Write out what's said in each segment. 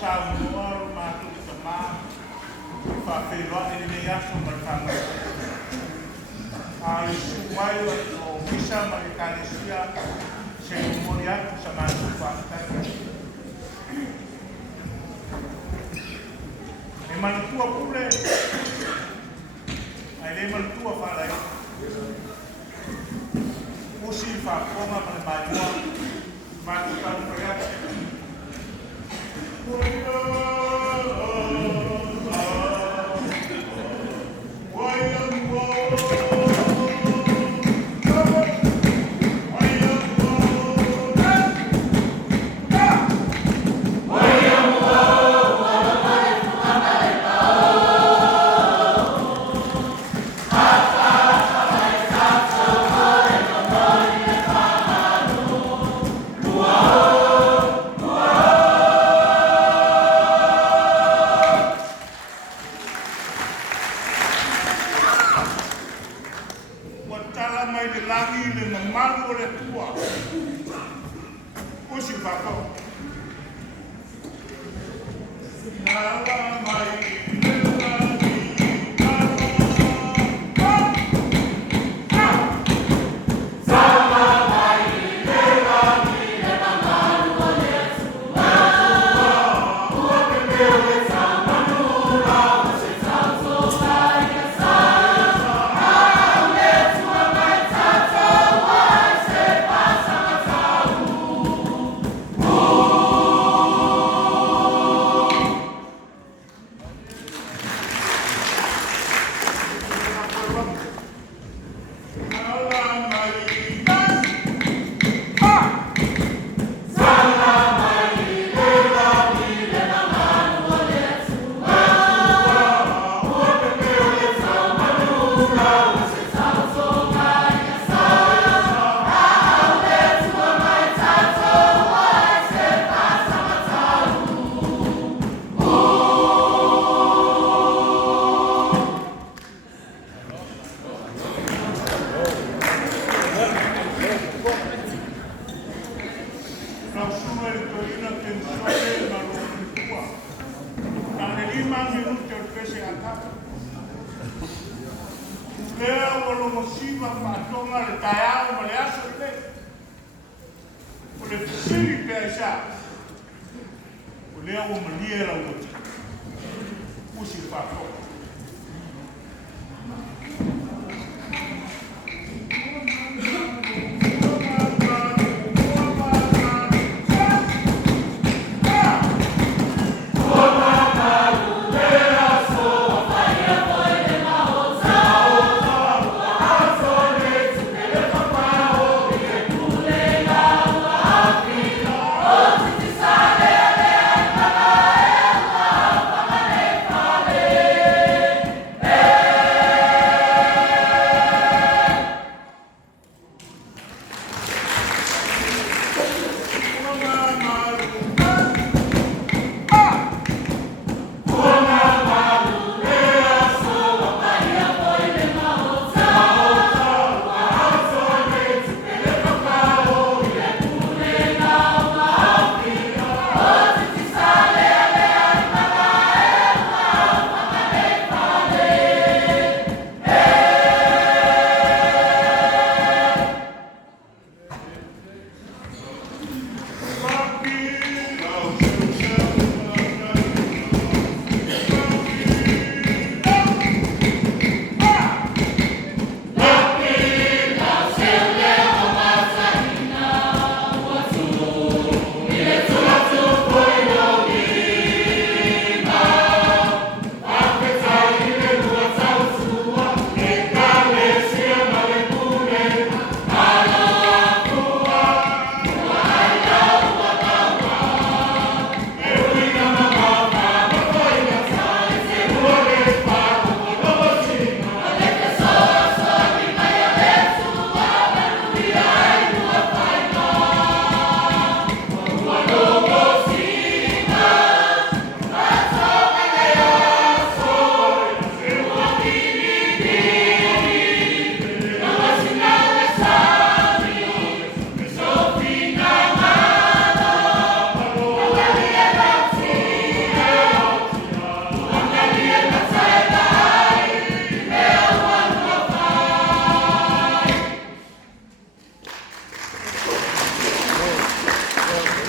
sa noa ma tu tama fa pe lo ni ya so ma tama ai mai o visa ma ka sia se mo ya sa ma tu fa e man tua pure ai le man tua fa lai usi fa koma ma ba ma tu ka ya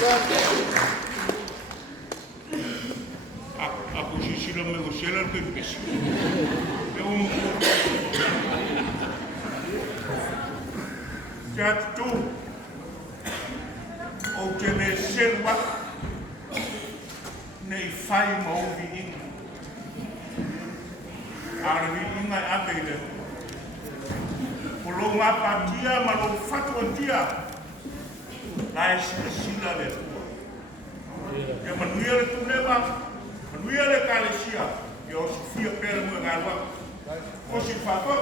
Aku sisira me o sela ke pesi. E o Jat tu o te me serwa nei fai mo vi inga. Ara vi inga e ateile. O lo ngapa tia ma lo fatu tia. Lai sila le. E manuia le tunema, manuia le kalesia. E o Sofia pere mo ngalwa. O si fatu.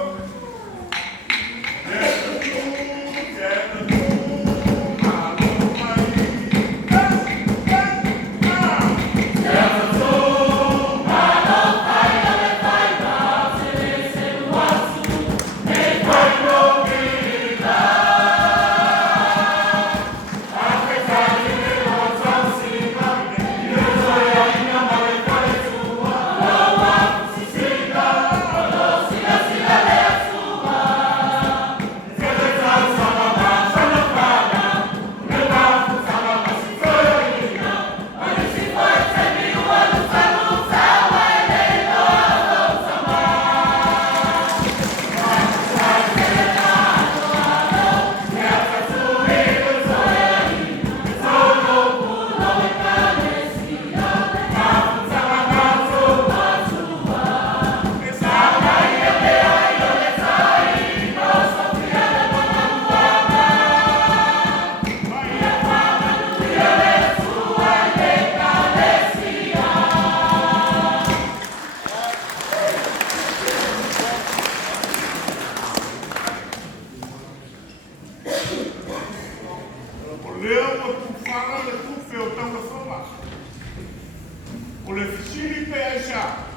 O le fisiri pe aisa.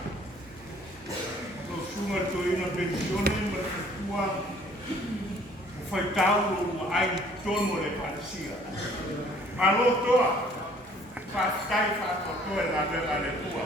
Lo sunga to ina pensione ma tua. O fai tau lo ai tono le pasia. Ma lo toa. Fa stai fa to e la bella le tua.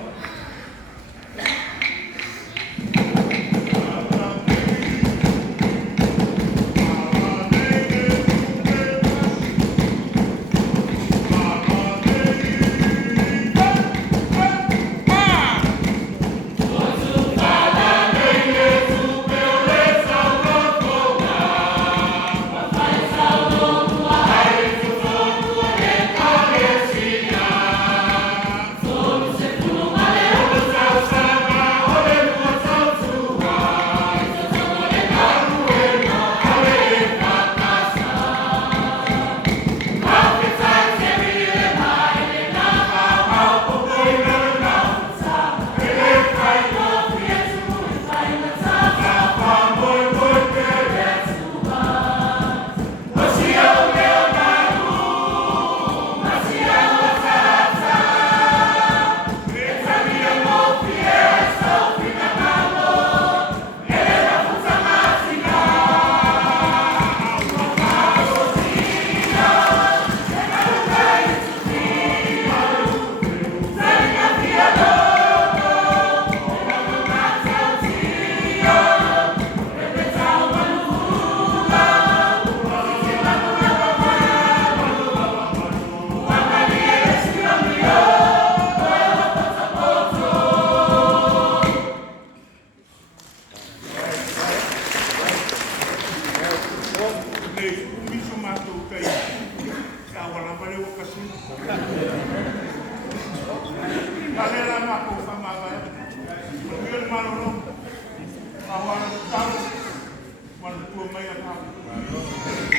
Awal tahun, mana tua maya tahun.